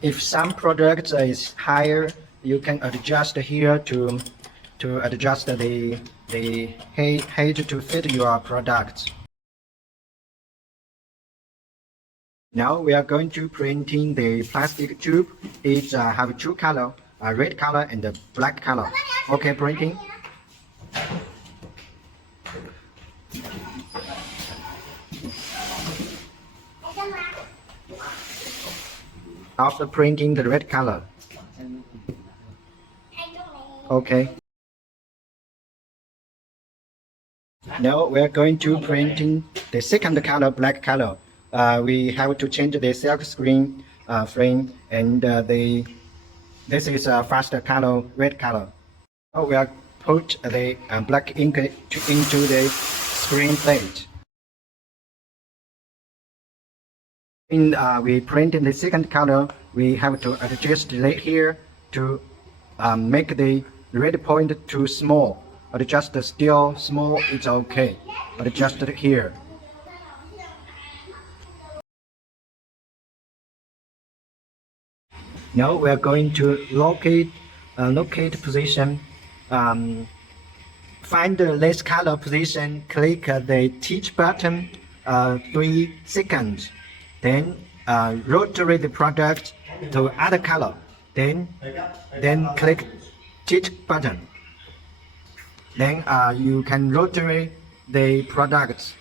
If some product is higher, you can adjust here to adjust the height to fit your product. Now we are going to printing the plastic tube. It have two color, red color and a black color. Okay, printing. After printing the red color. Okay. Now we are going to printing the second color, black color. We have to change the silk screen frame and this is a faster color, red color. Now we are put the black ink into the screen plate. In we print in the second color, we have to adjust it here to make the red point too small. Adjust still small, it's okay. Adjust it here. Now we are going to locate position. Find the list color position. Click the teach button 3 seconds. Then rotate the product to other color. Then click teach button. Then you can rotate the products.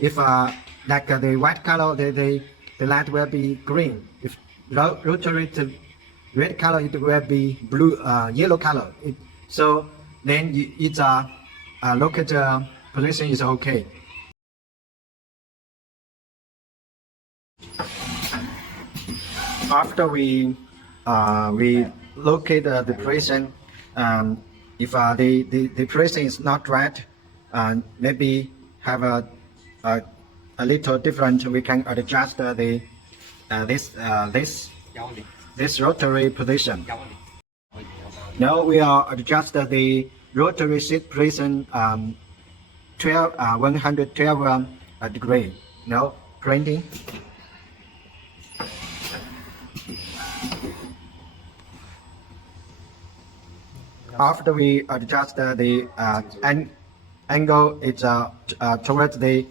If like the white color, the light will be green. If rotate the red color, it will be blue, yellow color. So then it's locate position is okay. After we locate the position, if the position is not right, maybe have a little different, we can adjust this rotary position. Now we are adjust the rotary sheet position 112 degree. Now printing. After we adjust the angle, it's towards the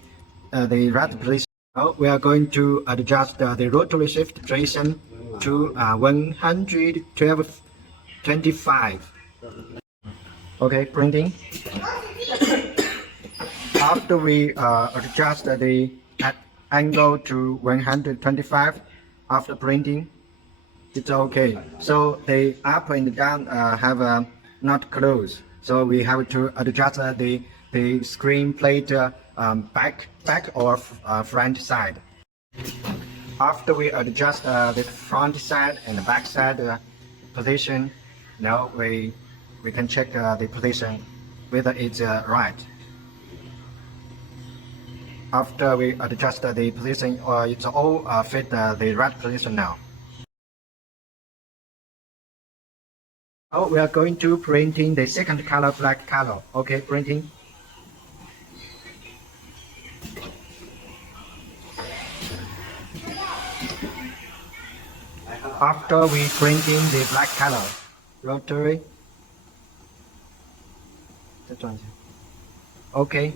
right position. Now we are going to adjust the rotary shift position to 112.25. Okay, printing. After we adjust the angle to 125, after printing, it's okay. So the up and down have not close. So we have to adjust the screen plate back or front side. After we adjust the front side and the back side position, now we can check the position whether it's right. After we adjust the position, it's all fit the right position now. Now we are going to printing the second color, black color. Okay, printing. After we printing the black color, rotary. Okay.